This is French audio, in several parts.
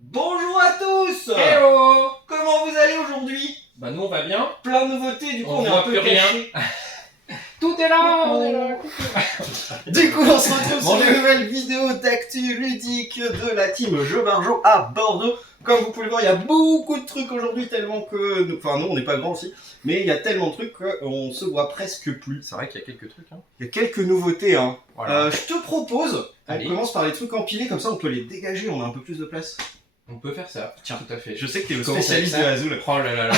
Bonjour à tous. Hello. Comment vous allez aujourd'hui? Bah nous on va bien. Plein de nouveautés, du coup on est voit un peu plus rien. cachés. Tout est là, Coucou. on est là. Du coup on se retrouve sur Bonjour. une nouvelle vidéo d'actu ludique de la team Jeux Barjo à Bordeaux. Comme vous pouvez le voir, il y a beaucoup de trucs aujourd'hui, tellement que... nous on n'est pas grands aussi, mais il y a tellement de trucs qu'on se voit presque plus. C'est vrai qu'il y a quelques trucs. Hein. Il y a quelques nouveautés. Voilà. Je te propose, Allez. on commence par les trucs empilés, comme ça on peut les dégager, on a un peu plus de place. On peut faire ça. Tiens, tout à fait. Je sais que tu es le Comment spécialiste ça de Azul. Oh là là là.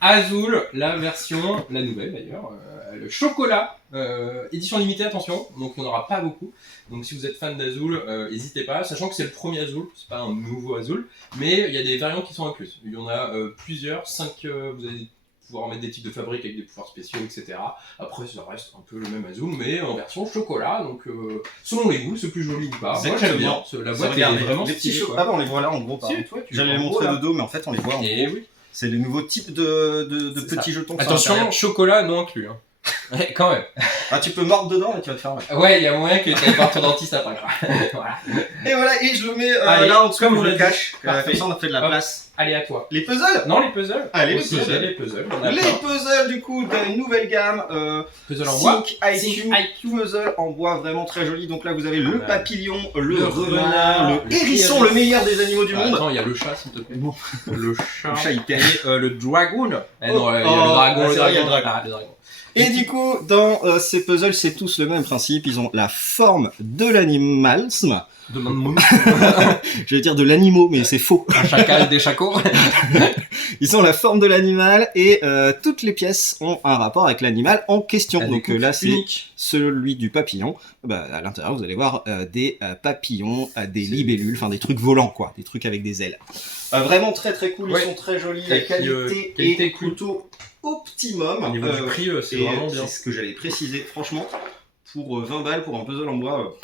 Azul, la version, la nouvelle d'ailleurs, le chocolat, édition limitée, attention, donc on n'aura pas beaucoup. Donc si vous êtes fan d'Azul, n'hésitez pas, sachant que c'est le premier Azul, c'est pas un nouveau Azul, mais il y a des variantes qui sont incluses. Il y en a plusieurs, 5, vous allez pouvoir mettre des types de fabriques avec des pouvoirs spéciaux, etc. Après ça reste un peu le même Azul, mais en version chocolat, donc selon les goûts, c'est plus joli ou pas. Moi j'aime bien, la boîte est vraiment les petits stylée, chocolats. quoi. Ah bah on les voit là en gros. Si, toi, tu J'allais les en montrer gros, là. de dos, mais en fait on les voit en Et gros. oui. C'est les nouveaux types de C'est petits ça. jetons. que ça Attention, intéresse. chocolat non inclus. Hein. Ouais, quand même. Ah, tu peux mordre dedans et tu vas te faire mal. Ouais, il y a moyen que tu ailles voir ton dentiste après. Voilà. Et voilà, et je le mets Allez, là en dessous, comme je on le l'a cache. dit. Parfait. Comme ça on a fait de la Hop. place. Allez, à toi. Les puzzles. Non, les puzzles. Allez, les Aussi, puzzles. Les puzzles. On a Les plein. puzzles du coup d'une nouvelle gamme. Puzzles en bois. Sync IQ. Sync IQ. Puzzle en bois vraiment très joli. Donc là vous avez le Ouais. papillon, le Le renard, renard, le le hérisson, hérisson. le meilleur des animaux du monde. Attends, il y a le chat, s'il te plaît. Bon. Le chat. Le chat hyper. Et le dragon. Eh non, il y a le Oh, dragon, ah, le c'est vrai, il y a dragon. le dragon. Ah, le dragon. Et du coup, dans ces puzzles, c'est tous le même principe. Ils ont la forme de l'animalsme. Demande-moi. Je vais dire de l'animaux, mais c'est faux. Un chacal, des chacos. Ils ont la forme de l'animal et toutes les pièces ont un rapport avec l'animal en question. Ah, Donc des là, coupes c'est uniques. celui du papillon. Bah, à l'intérieur, vous allez voir des papillons, des libellules, enfin des trucs volants, quoi. Des trucs avec des ailes. Vraiment très très cool. Ouais. Ils sont très jolis. Et La puis, qualité qualité est cool. plutôt optimum. Au niveau du prix, c'est Et vraiment bien. c'est ce que j'allais préciser. Franchement, pour 20 balles pour un puzzle en bois,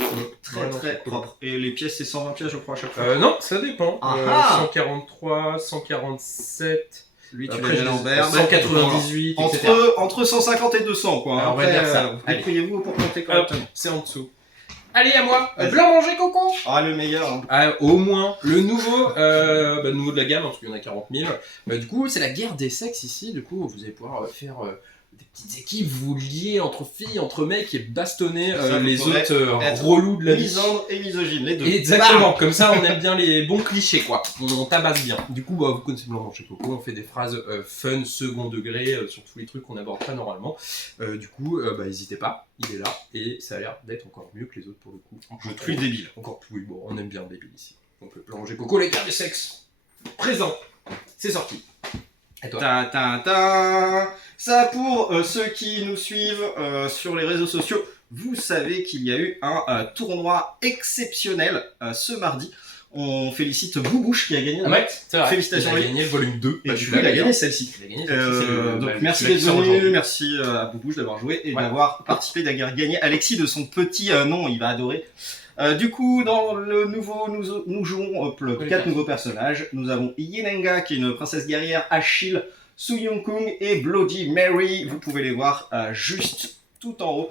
très Vraiment, très c'est cool. propre. Et les pièces, c'est 120 pièces, je crois, à chaque fois. Non, ça dépend. Ah ah. 143, 147, Lui, tu après, l'as mis je à les- l'envers. 198, etc. Entre 150 et 200, quoi. Alors, on va Après, dire ça. Allez. débrouillez-vous pour compter Hop, correctement. c'est en dessous. Allez, à moi. Vas-y. Blanc manger coco. Ah, le meilleur. Hein. Ah, au moins, le nouveau, nouveau de la gamme, parce qu'il y en a 40 000. Du coup, c'est la guerre des sexes ici. Du coup, vous allez pouvoir faire des petites équipes, vous lier entre filles, entre mecs et bastonner Ça, les vous pourrez autres être relous de la vie. Misandre et misogyne, les deux. Exactement, comme ça on aime bien les bons clichés quoi, on tabasse bien. Du coup vous connaissez Blanc Manger Coco, on fait des phrases fun, second degré sur tous les trucs qu'on n'aborde pas normalement. Du coup n'hésitez pas, il est là et ça a l'air d'être encore mieux que les autres pour le coup. Je plus débile. Encore plus, bon on aime bien le débile ici. Donc Blanc Manger Coco, les gars de sexe, présent, c'est sorti. Et toi? Ta ta ta. Ça pour ceux qui nous suivent sur les réseaux sociaux, vous savez qu'il y a eu un tournoi exceptionnel ce mardi. On félicite Boubouche qui a gagné. Ouais, c'est vrai. Félicitations Il à a lui. gagné le volume 2. Et Bah, du tu coup, l'as il a gagné gagné. celle-ci. Il a gagné celle-ci, c'est le- Donc bah, merci celui d'être qui sort venu, aujourd'hui. merci à Boubouche d'avoir joué et Ouais. d'avoir participé, d'avoir gagné. Alexis de son petit nom, il va adorer. Du coup, dans le nouveau, nous jouons Oui, 4 nouveaux personnages. Nous avons Yenenga qui est une princesse guerrière, Achille, Su Young Kung et Bloody Mary. Vous pouvez les voir juste tout en haut.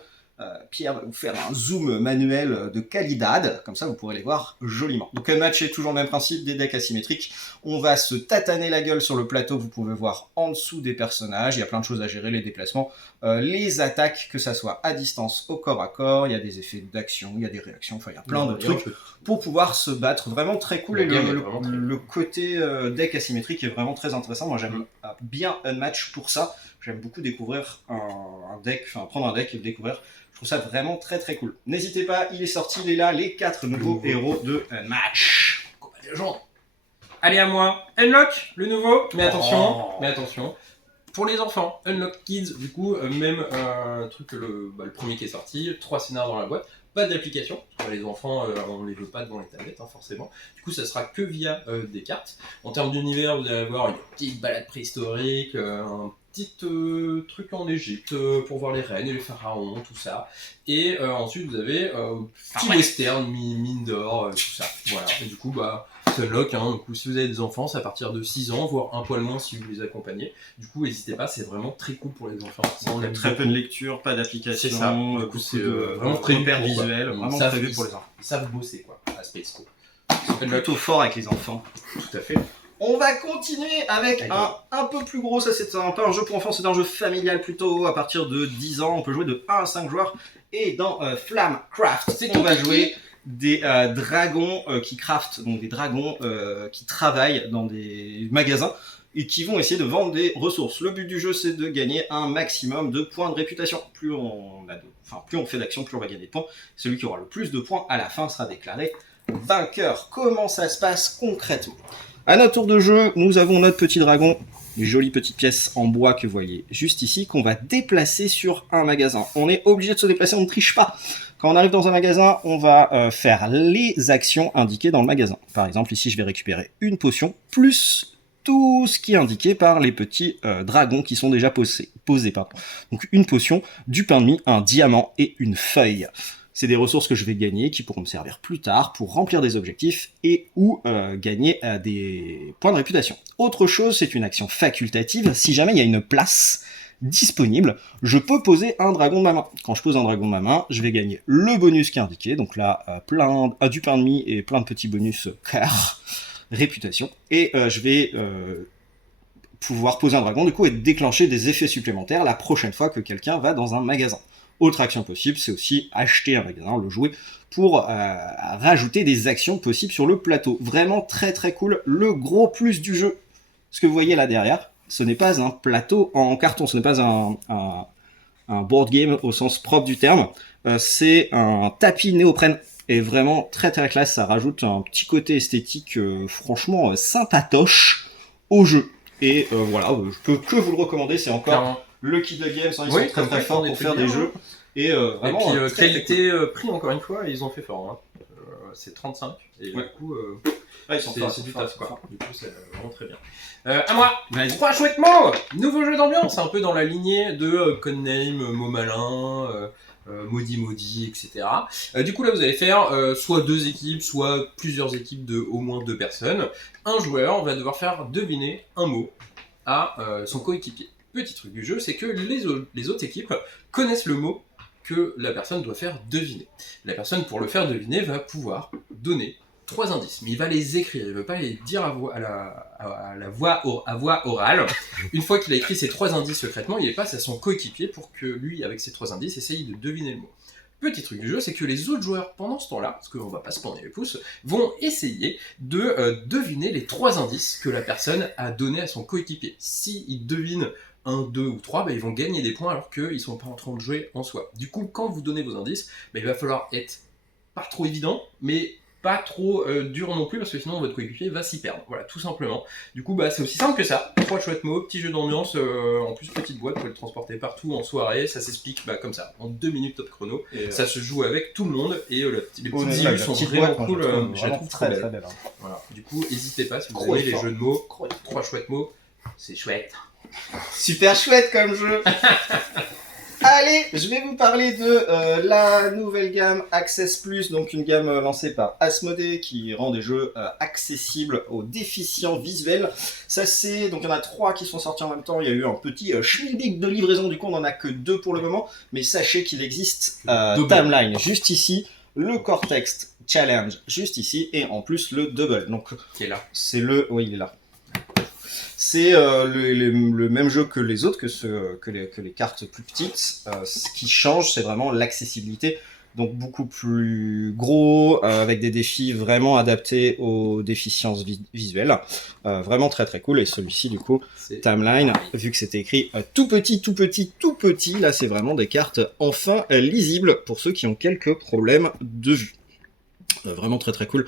Pierre va vous faire un zoom manuel de Calidad, comme ça vous pourrez les voir joliment. Donc un match est toujours le même principe, des decks asymétriques. On va se tataner la gueule sur le plateau, vous pouvez voir en dessous des personnages, il y a plein de choses à gérer, les déplacements, les attaques, que ça soit à distance, au corps à corps, il y a des effets d'action, il y a des réactions, enfin il y a plein de trucs pour pouvoir se battre, vraiment très cool. La Et gamme est le vraiment très le côté deck asymétrique est vraiment très intéressant, moi j'aime bien un match pour ça. J'aime beaucoup découvrir un deck, enfin prendre un deck et le découvrir. Je trouve ça vraiment très très cool. N'hésitez pas, il est sorti, il est là, les 4 nouveaux héros de Match. Combat des gens. Allez à moi. Unlock, le nouveau. Mais attention, Oh. mais attention. Pour les enfants, Unlock Kids, du coup, même truc, le premier qui est sorti, 3 scénarios dans la boîte, pas d'application. Les enfants, on les veut pas devant les tablettes, hein, forcément. Du coup, ça sera que via des cartes. En termes d'univers, vous allez avoir une petite balade préhistorique, un petit truc en Égypte pour voir les reines et les pharaons, tout ça. Et ensuite, vous avez petit western, mine d'or, tout ça. Voilà. Et du coup, c'est Unlock. Hein. Du coup, si vous avez des enfants, c'est à partir de 6 ans, voire un poil moins si vous les accompagnez. Du coup, n'hésitez pas, c'est vraiment très cool pour les enfants. Ça, on aime Très peu beaucoup. de lecture, pas d'application, C'est ça. Du coup, beaucoup c'est de vraiment prévu repères pour, quoi. visuels, Ils vraiment savent- prévu pour les enfants. Ils savent bosser, quoi, à Space Co. plutôt fort avec les enfants. Tout à fait. On va continuer avec un peu plus gros, ça c'est pas un jeu pour enfants, c'est un jeu familial plutôt à partir de 10 ans, on peut jouer de 1 à 5 joueurs, et dans Flamecraft, on va jouer des dragons qui craftent, donc des dragons qui travaillent dans des magasins, et qui vont essayer de vendre des ressources. Le but du jeu c'est de gagner un maximum de points de réputation, plus on fait d'actions, plus on va gagner de points, celui qui aura le plus de points à la fin sera déclaré vainqueur. Comment ça se passe concrètement ? À notre tour de jeu, nous avons notre petit dragon, une jolie petite pièce en bois que vous voyez juste ici, qu'on va déplacer sur un magasin. On est obligé de se déplacer, on ne triche pas. Quand on arrive dans un magasin, on va faire les actions indiquées dans le magasin. Par exemple, ici, je vais récupérer une potion, plus tout ce qui est indiqué par les petits dragons qui sont déjà posés. Donc une potion, du pain de mie, un diamant et une feuille. C'est des ressources que je vais gagner, qui pourront me servir plus tard pour remplir des objectifs et ou gagner des points de réputation. Autre chose, c'est une action facultative. Si jamais il y a une place disponible, je peux poser un dragon de ma main. Quand je pose un dragon de ma main, je vais gagner le bonus qui est indiqué. Donc là, du pain de mie et plein de petits bonus réputation. Et je vais pouvoir poser un dragon, du coup, et déclencher des effets supplémentaires la prochaine fois que quelqu'un va dans un magasin. Autre action possible, c'est aussi acheter un magasin, le jouer, pour rajouter des actions possibles sur le plateau. Vraiment très très cool. Le gros plus du jeu, ce que vous voyez là derrière, ce n'est pas un plateau en carton, ce n'est pas un board game au sens propre du terme, c'est un tapis néoprène. Et vraiment très très classe, ça rajoute un petit côté esthétique franchement sympatoche au jeu. Et voilà, je peux que vous le recommander, c'est encore... Clairement. Le Kid the Games, ils sont très très forts pour faire des jeux. Et vraiment, puis qualité, prix encore une fois, ils ont fait fort. Hein. C'est 35, et du coup, ils sont c'est du taf quoi. Du coup, c'est vraiment très bien. À moi, 3 chouettes mots. Nouveau jeu d'ambiance, un peu dans la lignée de Codename, Mot Malin, Maudit, etc. Du coup là vous allez faire soit 2 équipes, soit plusieurs équipes de au moins 2 personnes. Un joueur va devoir faire deviner un mot à son coéquipier. Petit truc du jeu, c'est que les autres équipes connaissent le mot que la personne doit faire deviner. La personne, pour le faire deviner, va pouvoir donner 3 indices, mais il va les écrire, il ne veut pas les dire à voix orale. Une fois qu'il a écrit ces 3 indices secrètement, il les passe à son coéquipier pour que lui, avec ces 3 indices, essaye de deviner le mot. Petit truc du jeu, c'est que les autres joueurs, pendant ce temps-là, parce qu'on va pas se prendre les pouces, vont essayer de deviner les 3 indices que la personne a donnés à son coéquipier. S'ils devinent 1, 2 ou 3, ils vont gagner des points alors qu'ils sont pas en train de jouer en soi. Du coup, quand vous donnez vos indices, il va falloir être pas trop évident, mais pas trop dur non plus, parce que sinon votre coéquipier va s'y perdre. Voilà, tout simplement. Du coup, c'est aussi simple que ça. 3 chouettes mots, petit jeu d'ambiance, en plus petite boîte, vous pouvez le transporter partout en soirée, ça s'explique comme ça, en 2 minutes top chrono. Et ça se joue avec tout le monde, et les petites illus sont vraiment cool, je la trouve très belle. Voilà. Du coup, n'hésitez pas, si vous avez les jeux de mots, 3 chouettes mots, c'est chouette. Super chouette comme jeu. Allez, je vais vous parler de la nouvelle gamme Access Plus, donc une gamme lancée par Asmodee qui rend des jeux accessibles aux déficients visuels. Donc il y en a 3 qui sont sortis en même temps, il y a eu un petit schmilblick de livraison, du coup on n'en a que 2 pour le moment, mais sachez qu'il existe Timeline juste ici, le Cortex Challenge juste ici, et en plus le Double. Donc qui est là. Oui, il est là. C'est le même jeu que les autres, que les cartes plus petites. Ce qui change, c'est vraiment l'accessibilité. Donc beaucoup plus gros, avec des défis vraiment adaptés aux déficiences visuelles. Vraiment très très cool. Et celui-ci, du coup, Timeline, vu que c'était écrit tout petit, là c'est vraiment des cartes enfin lisibles pour ceux qui ont quelques problèmes de vue. Vraiment très très cool.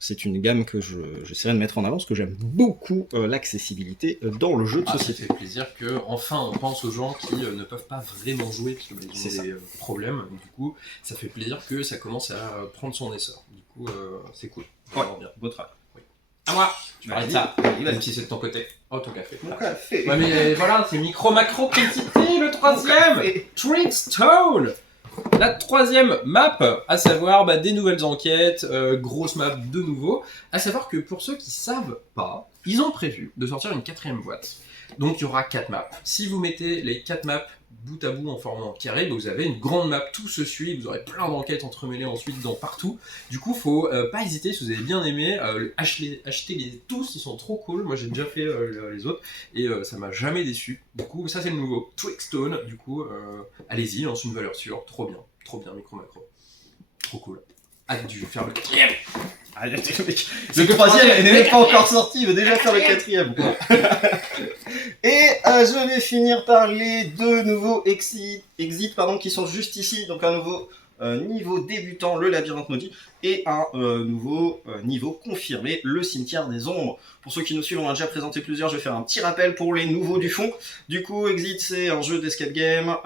C'est une gamme que j'essaierai de mettre en avant parce que j'aime beaucoup l'accessibilité dans le jeu de société. Ça fait plaisir qu'enfin on pense aux gens qui ne peuvent pas vraiment jouer parce qu'ils ont des problèmes. Du coup, ça fait plaisir que ça commence à prendre son essor. Du coup, c'est cool. Ouais, bien. Beau travail. Oui. À moi. Tu parlais de ça. Même si c'est de ton côté. Oh, ton café. Mon café. Ouais, mais voilà, c'est micro-macro criticité, le 3e. Trickstone. La 3e map, à savoir des nouvelles enquêtes, grosse map de nouveau. À savoir que pour ceux qui savent pas, ils ont prévu de sortir une 4e boîte. Donc il y aura 4 maps. Si vous mettez les 4 maps bout à bout en formant un carré, vous avez une grande map, tout se suit, vous aurez plein d'enquêtes entremêlées ensuite dans partout. Du coup, faut pas hésiter, si vous avez bien aimé, achetez-les tous, ils sont trop cool. Moi j'ai déjà fait les autres et ça m'a jamais déçu. Du coup, ça c'est le nouveau Twigstone. Du coup, allez-y, lance une valeur sûre, trop bien, micro macro, trop cool. Hâte de faire le quatrième. Ah, le troisième n'est même pas encore sorti, il veut déjà faire le quatrième. Et je vais finir par les deux nouveaux exit qui sont juste ici. Donc un nouveau niveau débutant, le labyrinthe maudit, et un nouveau niveau confirmé, le cimetière des ombres. Pour ceux qui nous suivent, on a déjà présenté plusieurs, je vais faire un petit rappel pour les nouveaux du fond. Du coup, Exit, c'est un jeu d'escape game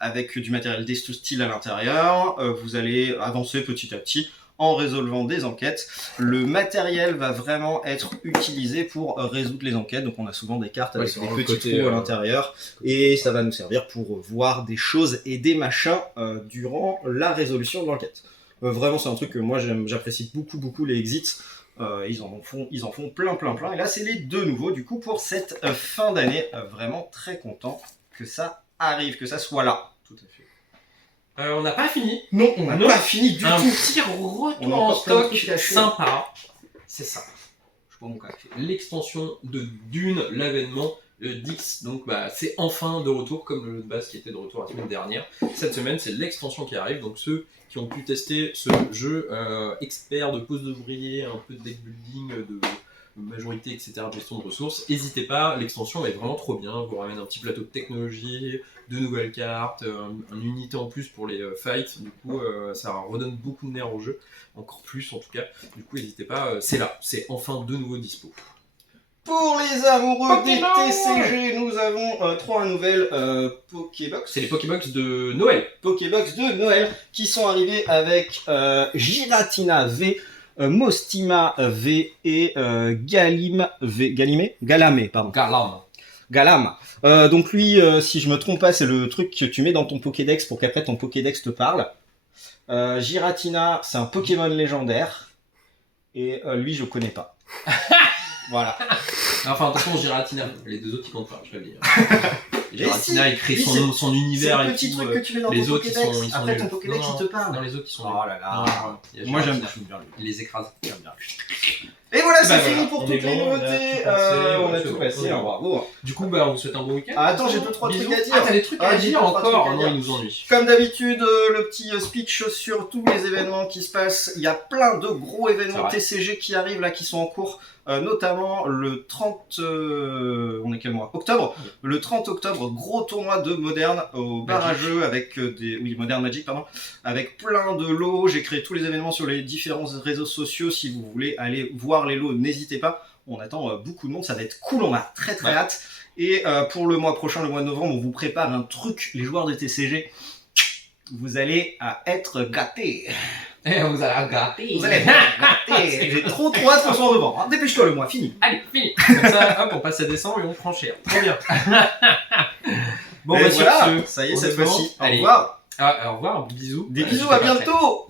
avec du matériel destructible style à l'intérieur. Vous allez avancer petit à petit en résolvant des enquêtes. Le matériel va vraiment être utilisé pour résoudre les enquêtes. Donc on a souvent des cartes avec des petits trous à l'intérieur. Et ça va nous servir pour voir des choses et des machins durant la résolution de l'enquête. Vraiment, c'est un truc que moi j'apprécie beaucoup les exits. Ils en font plein. Et là, c'est les deux nouveaux du coup pour cette fin d'année. Vraiment très content que ça arrive, que ça soit là. Tout à fait. On n'a pas fini. Non, on n'a pas fini du un tout. Petit retour en stock sympa. C'est ça. Je bois mon café. L'extension de Dune, l'avènement d'X. Donc c'est enfin de retour, comme le jeu de base qui était de retour la semaine dernière. Cette semaine, c'est l'extension qui arrive. Donc ceux qui ont pu tester ce jeu expert de pose d'ouvrier, un peu de deck building, de majorité, etc., gestion de ressources, n'hésitez pas, l'extension est vraiment trop bien, vous ramène un petit plateau de technologie, de nouvelles cartes, une unité en plus pour les fights, du coup ça redonne beaucoup de nerfs au jeu, encore plus en tout cas, du coup n'hésitez pas, c'est là, c'est enfin de nouveau dispo. Pour les amoureux des TCG, nous avons 3 nouvelles Pokébox. C'est les Pokébox de Noël. Pokébox de Noël qui sont arrivés avec Giratina V, Mostima V et Galim V. Galamé, pardon. Galam. Donc lui, si je me trompe pas, c'est le truc que tu mets dans ton Pokédex pour qu'après ton Pokédex te parle. Giratina, c'est un Pokémon légendaire. Et lui, je connais pas. Voilà. Enfin, attention, Giratina, les deux autres ils comptent pas, je l'avais dit. Giratina, il crée son univers et tout. C'est le petit truc que tu mets dans les ton autres, Pokédex. ils sont après nuls. ton Pokédex, il te parle. Non, les autres, ils sont Oh là là. Moi, j'aime bien. bien. Il les écrase. J'aime bien. Et voilà, c'est fini voilà, pour on toutes est les bon, nouveautés. on On a tout passé, bravo. Du coup, on vous souhaite un bon week-end. Ah, attends, j'ai 2-3 trucs à dire. Ah, t'as des trucs à j'ai dire 2-3 trucs encore. à Non, dire. il nous ennuie. Comme d'habitude, le petit speech sur tous les événements qui se passent. Il y a plein de gros événements TCG qui arrivent là, qui sont en cours. Notamment le 30... on est quel mois ? Octobre. Le 30 octobre, gros tournoi de Moderne au bar à jeux avec des... Oui, Modern Magic, pardon. Avec plein de lots. J'ai créé tous les événements sur les différents réseaux sociaux. Si vous voulez aller voir les lots, n'hésitez pas. On attend beaucoup de monde. Ça va être cool. On a très hâte. Et pour le mois prochain, le mois de novembre, on vous prépare un truc. Les joueurs de TCG, vous allez être gâtés. Et vous allez gâter. Vous allez être gâtés. J'ai trop hâte qu'on s'en revend. Hein. Dépêche-toi, le mois, fini. Allez, fini. Comme ça, hop, on passe à décembre et on prend cher. Trop bien. Bon, bah voilà, ça y est, cette fois-ci. Au revoir. Au revoir, bisous. Des bisous, à bientôt.